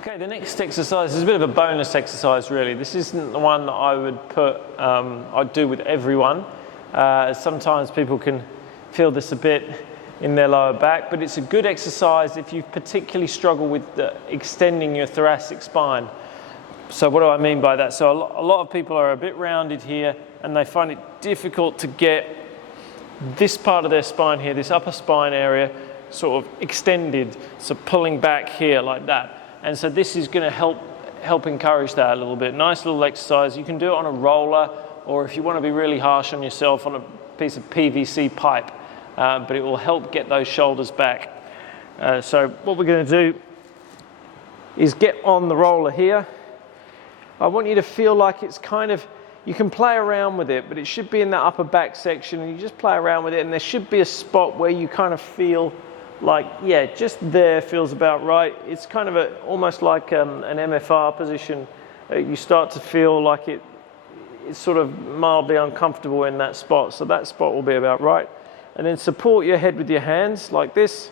Okay, the next exercise is a bit of a bonus exercise really. This isn't the one that I would I'd do with everyone. Sometimes people can feel this a bit in their lower back, but it's a good exercise if you particularly struggle with extending your thoracic spine. So what do I mean by that? So a lot of people are a bit rounded here and they find it difficult to get this part of their spine here, this upper spine area, sort of extended, so pulling back here like that. And so this is going to help encourage that a little bit. Nice little exercise. You can do it on a roller, or if you want to be really harsh on yourself, on a piece of PVC pipe. But it will help get those shoulders back. So what we're going to do is get on the roller here. I want you to feel like it's kind of, you can play around with it, but it should be in that upper back section, and you just play around with it, and there should be a spot where you kind of feel like, yeah, just there feels about right. It's kind of almost like an MFR position. You start to feel like it's sort of mildly uncomfortable in that spot, so that spot will be about right. And then support your head with your hands like this,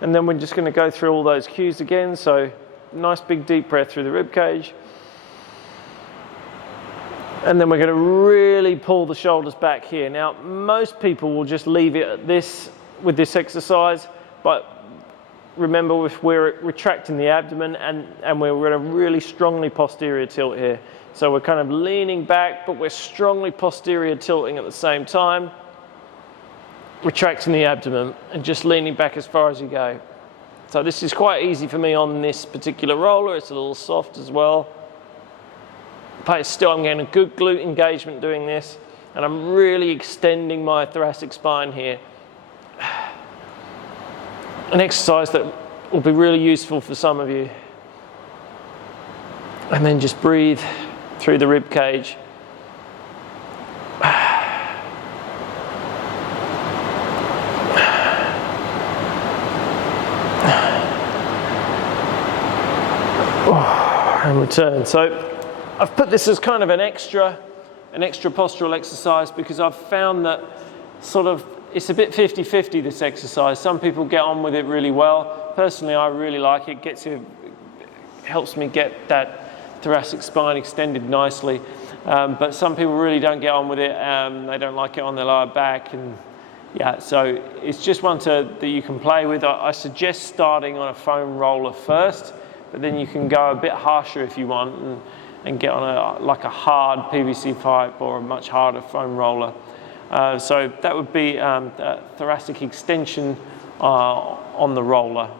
and then we're just going to go through all those cues again. So nice big deep breath through the rib cage, and then we're going to really pull the shoulders back here. Now most people will just leave it at this with this exercise, but remember, if we're retracting the abdomen and we're going to really strongly posterior tilt here. So we're kind of leaning back, but we're strongly posterior tilting at the same time, retracting the abdomen and just leaning back as far as you go. So this is quite easy for me on this particular roller. It's a little soft as well, but still I'm getting a good glute engagement doing this, and I'm really extending my thoracic spine here. An exercise that will be really useful for some of you. And then just breathe through the rib cage. And return. So I've put this as kind of an extra postural exercise, because I've found that sort of it's a bit 50-50, this exercise. Some people get on with it really well. Personally, I really like it. Helps me get that thoracic spine extended nicely. But some people really don't get on with it. They don't like it on their lower back. And yeah, so it's just one that you can play with. I suggest starting on a foam roller first, but then you can go a bit harsher if you want and get on like a hard PVC pipe or a much harder foam roller. So that would be thoracic extension on the roller.